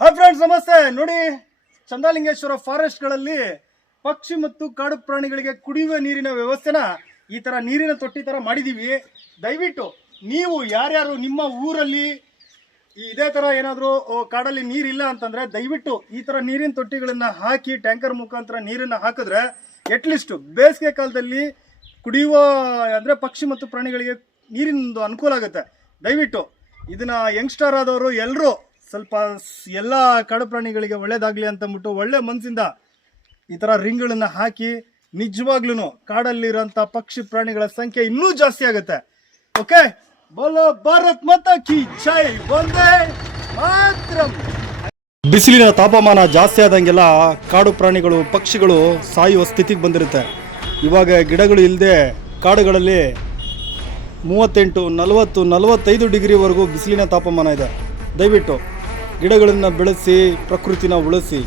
Hi friends, ನಮಸ್ತೆ. ನೋಡಿ, ಚಂದ್ರಲಿಂಗೇಶ್ವರ ಫಾರೆಸ್ಟ್ಗಳಲ್ಲಿ ಪಕ್ಷಿ ಮತ್ತು ಕಾಡು ಪ್ರಾಣಿಗಳಿಗೆ ಕುಡಿಯುವ ನೀರಿನ ವ್ಯವಸ್ಥೆನ ಈ ಥರ ನೀರಿನ ತೊಟ್ಟಿ ಥರ ಮಾಡಿದ್ದೀವಿ. ದಯವಿಟ್ಟು ನೀವು ಯಾರ್ಯಾರು ನಿಮ್ಮ ಊರಲ್ಲಿ ಇದೇ ಥರ ಏನಾದರೂ ಕಾಡಲ್ಲಿ ನೀರಿಲ್ಲ ಅಂತಂದರೆ ದಯವಿಟ್ಟು ಈ ಥರ ನೀರಿನ ತೊಟ್ಟಿಗಳನ್ನು ಹಾಕಿ ಟ್ಯಾಂಕರ್ ಮುಖಾಂತರ ನೀರನ್ನು ಹಾಕಿದ್ರೆ ಅಟ್ಲೀಸ್ಟು ಬೇಸಿಗೆ ಕಾಲದಲ್ಲಿ ಕುಡಿಯುವ ಅಂದರೆ ಪಕ್ಷಿ ಮತ್ತು ಪ್ರಾಣಿಗಳಿಗೆ ನೀರಿನದು ಅನುಕೂಲ ಆಗುತ್ತೆ. ದಯವಿಟ್ಟು ಇದನ್ನು ಯಂಗ್ಸ್ಟರ್ ಆದವರು ಎಲ್ಲರೂ ಸ್ವಲ್ಪ ಎಲ್ಲ ಕಾಡು ಪ್ರಾಣಿಗಳಿಗೆ ಒಳ್ಳೇದಾಗಲಿ ಅಂತಂದ್ಬಿಟ್ಟು ಒಳ್ಳೆ ಮನಸ್ಸಿಂದ ಈ ಥರ ರಿಂಗ್ಗಳನ್ನು ಹಾಕಿ ನಿಜವಾಗ್ಲೂ ಕಾಡಲ್ಲಿರೋಂಥ ಪಕ್ಷಿ ಪ್ರಾಣಿಗಳ ಸಂಖ್ಯೆ ಇನ್ನೂ ಜಾಸ್ತಿ ಆಗುತ್ತೆ. ಓಕೆ, ಬೋಲೋ ಭಾರತ್ ಮಾತಾ ಕಿ ಜೈ, ವಂದೇ ಮಾತರಂ. ಬಿಸಿಲಿನ ತಾಪಮಾನ ಜಾಸ್ತಿ ಆದಂಗೆಲ್ಲ ಕಾಡು ಪ್ರಾಣಿಗಳು ಪಕ್ಷಿಗಳು ಸಾಯುವ ಸ್ಥಿತಿಗೆ ಬಂದಿರುತ್ತೆ. ಇವಾಗ ಗಿಡಗಳು ಇಲ್ಲದೆ ಕಾಡುಗಳಲ್ಲಿ 38, 40, 45 ಡಿಗ್ರಿವರೆಗೂ ಬಿಸಿಲಿನ ತಾಪಮಾನ ಇದೆ. ದಯವಿಟ್ಟು ಗಿಡಗಳನ್ನು ಬೆಳೆಸಿ ಪ್ರಕೃತಿನ ಉಳಿಸಿ.